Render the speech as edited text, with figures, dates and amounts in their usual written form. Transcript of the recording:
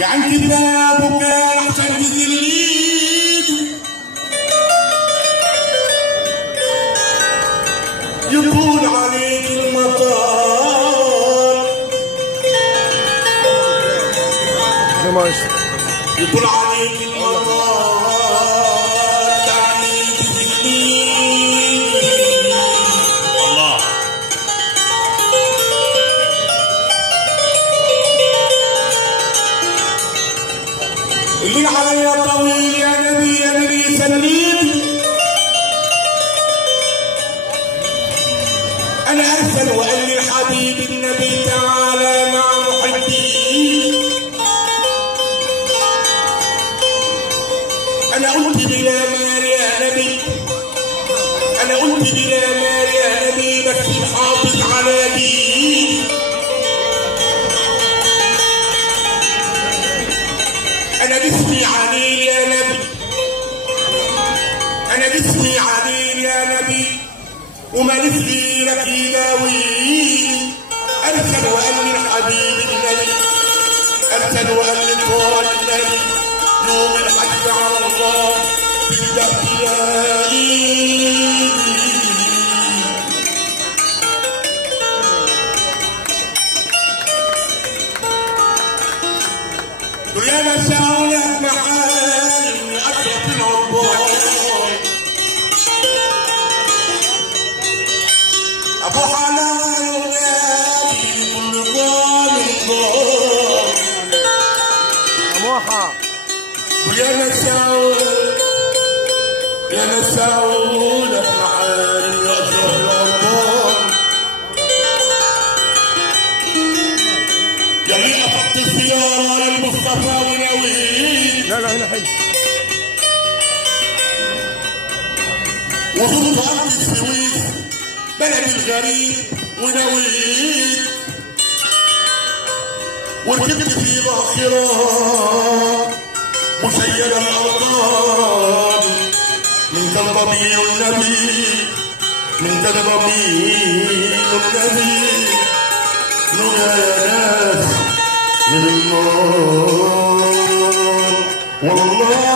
يعني كتابك احسن بتلميذ يكون عليك المطار يكون عليك المطار تعليك تلميذ الله الليل عليا طويل يا نبي يا نبي سليم انا ارسل وقال لي الحبيب النبي تعالى مع محبيه انا قلت بلا مال يا نبي انا قلت بلا مال يا نبي بس محافظ على ديني أنا جسمي عليل يا نبي أنا جسمي عليل يا نبي وماليش غيرك يداويني أرسل وقال لي الحبيب النبي أرسل وقال لي طوال النبي يوم الحج على الله تبدأ تلاقيني يا مساولة معالم أشرف العباد أبو حلال ونادي كل ظالم ظالم أموحة ويا مساولة معالم أشرف العباد يا اللي أخذت الزيارة للمصطفى ونويت لا هنا حلو وزرت أرض السويس بلد الغريب ونويت وركبت في باخرة مسيرة الأرقام من تلضمين النبي من تلضمين النبي نجا يا ناس من النار والله